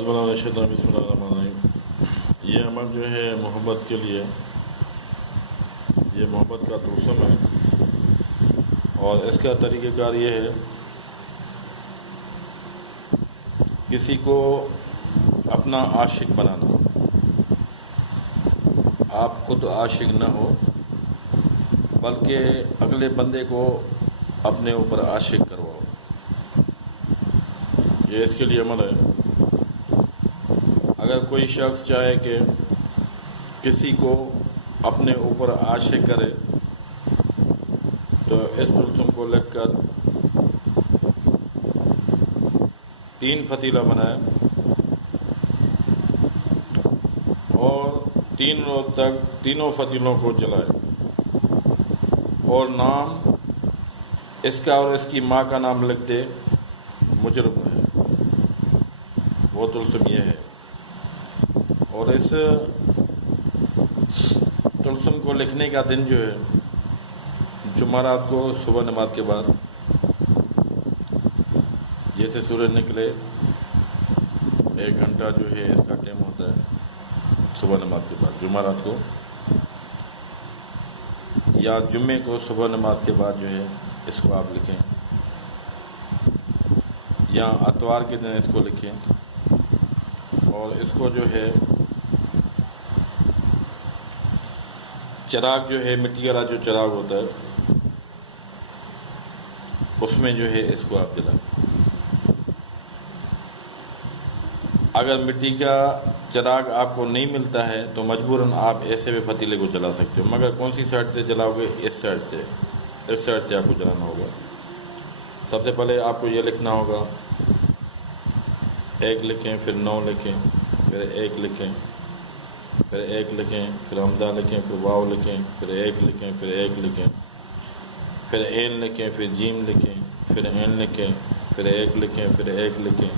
بسم اللہ الرحمن الرحیم۔ یہ عمل جو ہے محبت کے لیے، یہ محبت کا طلسم ہے، اور اس کا طریقہ کار یہ ہے، کسی کو اپنا عاشق بنانا، آپ خود عاشق نہ ہو بلکہ اگلے بندے کو اپنے اوپر عاشق کرواؤ، یہ اس کے لیے عمل ہے۔ اگر کوئی شخص چاہے کہ کسی کو اپنے اوپر عاشق کرے تو اس طلسم کو لکھ کر 3 فتیلہ بنائے اور 3 روز تک تینوں فتیلوں کو جلائے، اور نام اس کا اور اس کی ماں کا نام لکھ دے، مجرم ہے، وہ طلسم یہ ہے۔ اور اس طلسم کو لکھنے کا دن جو ہے جمعرات کو صبح نماز کے بعد، جیسے سورج نکلے 1 گھنٹہ جو ہے اس کا ٹائم ہوتا ہے، صبح نماز کے بعد جمعرات کو، یا جمعے کو صبح نماز کے بعد جو ہے اس کو آپ لکھیں، یا اتوار کے دن اس کو لکھیں، اور اس کو جو ہے چراغ جو ہے مٹی والا جو چراغ ہوتا ہے اس میں جو ہے اس کو آپ جلائیں۔ اگر مٹی کا چراغ آپ کو نہیں ملتا ہے تو مجبوراً آپ ایسے بھی فتیلے کو جلا سکتے ہو، مگر کون سی سائڈ سے جلاؤ گے؟ اس سائڈ سے آپ کو جلانا ہوگا۔ سب سے پہلے آپ کو یہ لکھنا ہوگا، 1 لکھیں، پھر 9 لکھیں، پھر 1 لکھیں، پھر 1 لکھیں، پھر حمزہ لکھیں، پھر واو لکھیں، پھر 1 لکھیں، پھر 1 لکھیں، پھر عین لکھیں، پھر جیم لکھیں، پھر عین لکھیں، پھر 1 لکھیں، پھر 1 لکھیں،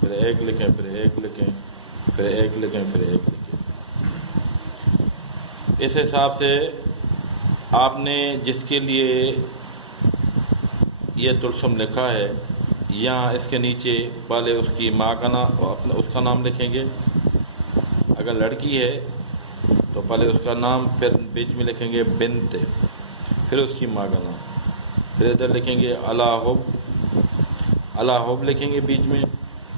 پھر 1 لکھیں، پھر 1 لکھیں، پھر 1 لکھیں، پھر 1 لکھیں۔ اس حساب سے آپ نے جس کے لیے یہ طلسم لکھا ہے، یہاں اس کے نیچے پہلے اس کی ماں کا نام، اس کا نام لکھیں گے۔ اگر لڑکی ہے تو پہلے اس کا نام، پھر بیچ میں لکھیں گے بنت، پھر اس کی ماں کا نام، پھر ادھر لکھیں گے الحب لکھیں گے بیچ میں،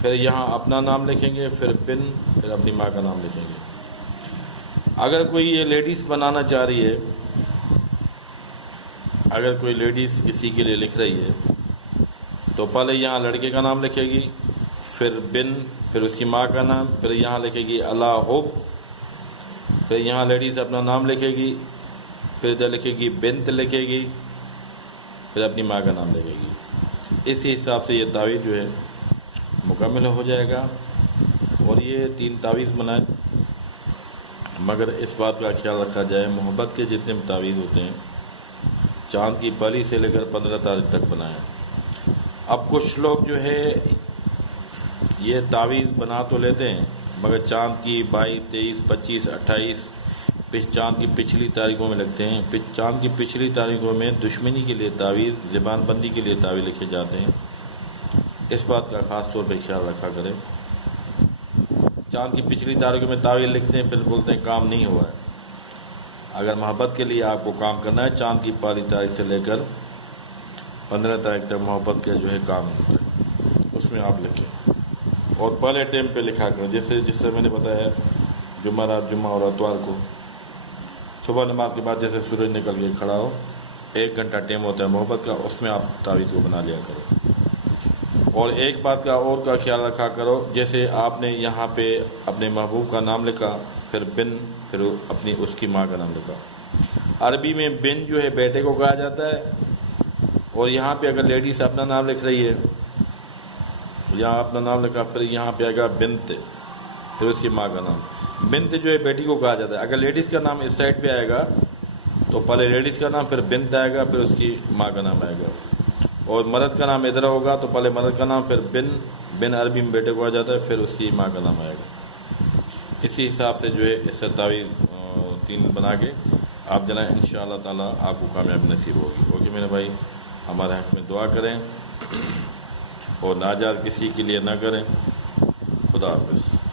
پھر یہاں اپنا نام لکھیں گے، پھر بن، پھر اپنی ماں کا نام لکھیں گے۔ اگر کوئی یہ لیڈیز بنانا چاہ رہی ہے، اگر کوئی لیڈیز کسی کے لیے لکھ رہی ہے تو پہلے یہاں لڑکے کا نام لکھے گی، پھر بن، پھر اس کی ماں کا نام، پھر یہاں لکھے گی الحب، پھر یہاں لیڈیز اپنا نام لکھے گی، پھر ادھر لکھے گی بنت لکھے گی، پھر اپنی ماں کا نام لکھے گی۔ اسی حساب سے یہ تعویذ جو ہے مکمل ہو جائے گا۔ اور یہ 3 تعویذ بنائیں، مگر اس بات کا خیال رکھا جائے، محبت کے جتنے بھی تعویذ ہوتے ہیں چاند کی پہلی سے لے کر 15 تاریخ تک بنائیں۔ اب کچھ لوگ جو ہے یہ تعویذ بنا تو لیتے ہیں، مگر چاند کی 22، 23، 25، 28 چاند کی پچھلی تاریخوں میں لگتے ہیں۔ چاند کی پچھلی تاریخوں میں دشمنی کے لیے تعویذ، زبان بندی کے لیے تعویذ لکھے جاتے ہیں، اس بات کا خاص طور پہ خیال رکھا کریں۔ چاند کی پچھلی تاریخوں میں تعویذ لکھتے ہیں، پھر بولتے ہیں کام نہیں ہوا ہے۔ اگر محبت کے لیے آپ کو کام کرنا ہے، چاند کی پہلی تاریخ سے لے کر 15 تاریخ تک محبت کا جو ہے کام ہوتا ہے، اس میں آپ لکھیں، اور پہلے ٹائم پہ لکھا کریں، جس سے میں نے بتایا جمعرات، جمعہ اور اتوار کو صبح نماز کے بعد، جیسے سورج نکل کے کھڑا ہو، 1 گھنٹہ ٹائم ہوتا ہے محبت کا، اس میں آپ تعویذ کو بنا لیا کرو۔ اور ایک بات کا اور کا خیال رکھا کرو، جیسے آپ نے یہاں پہ اپنے محبوب کا نام لکھا، پھر بن، پھر اپنی اس کی ماں کا نام لکھا۔ عربی میں بن جو ہے بیٹے کو کہا جاتا ہے، اور یہاں پہ اگر لیڈیز اپنا نام لکھ رہی ہے، یہاں اپنا نام لکھا، پھر یہاں پہ آئے گا بنت، پھر اس کی ماں کا نام۔ بنت جو ہے بیٹی کو کہا جاتا ہے۔ اگر لیڈیز کا نام اس سائڈ پہ آئے گا تو پہلے لیڈیز کا نام، پھر بنت آئے گا، پھر اس کی ماں کا نام آئے گا۔ اور مرد کا نام ادھر ہوگا تو پہلے مرد کا نام، پھر بن عربی میں بیٹے کو آ جاتا ہے، پھر اس کی ماں کا نام آئے گا۔ اسی حساب سے جو ہے اس سے تعویذ 3 بنا کے آپ جلائیں، انشاءاللہ تعالیٰ آپ کو کامیابی نصیب ہوگی۔ اوکے میرے بھائی، ہمارے حق میں دعا کریں اور ناجائز کسی کے لیے نہ کریں۔ خدا حافظ.